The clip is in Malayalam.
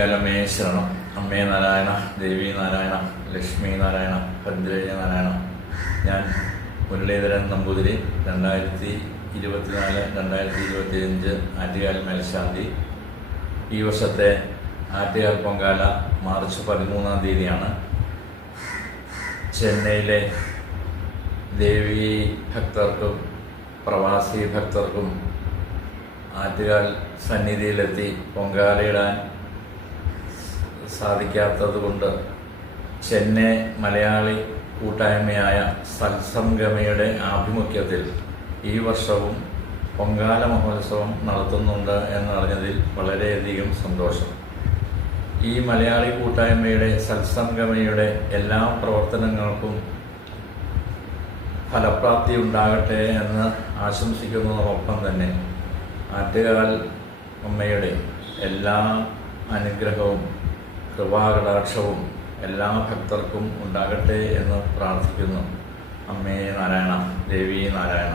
ആറ്റുകാലമ്മേ ശരണം. അമ്മേ നാരായണ, ദേവി നാരായണ, ലക്ഷ്മി നാരായണ, ഭദ്രേ നാരായണ. ഞാൻ മുരളീധരൻ നമ്പൂതിരി, 2024-2025 ആറ്റുകാൽ മേൽശാന്തി. ഈ വർഷത്തെ ആറ്റുകാൽ പൊങ്കാല മാർച്ച് 13-ാം തീയതിയാണ്. ചെന്നൈയിലെ ദേവി ഭക്തർക്കും പ്രവാസി ഭക്തർക്കും ആറ്റുകാൽ സന്നിധിയിലെത്തി പൊങ്കാലയിടാൻ സാധിക്കാത്തത് കൊണ്ട് ചെന്നൈ മലയാളി കൂട്ടായ്മയായ സത്സംഗമയുടെ ആഭിമുഖ്യത്തിൽ ഈ വർഷവും പൊങ്കാല മഹോത്സവം നടത്തുന്നുണ്ട് എന്നറിഞ്ഞതിൽ വളരെയധികം സന്തോഷം. ഈ മലയാളി കൂട്ടായ്മയുടെ സത്സംഗമയുടെ എല്ലാ പ്രവർത്തനങ്ങൾക്കും ഫലപ്രാപ്തി ഉണ്ടാകട്ടെ എന്ന് ആശംസിക്കുന്നതോടൊപ്പം തന്നെ ആറ്റുകാൽ അമ്മയുടെ എല്ലാ അനുഗ്രഹവും കൃപാകടാക്ഷവും എല്ലാ ഭക്തർക്കും ഉണ്ടാകട്ടെ എന്ന് പ്രാർത്ഥിക്കുന്നു. അമ്മേ നാരായണ, ദേവി നാരായണ.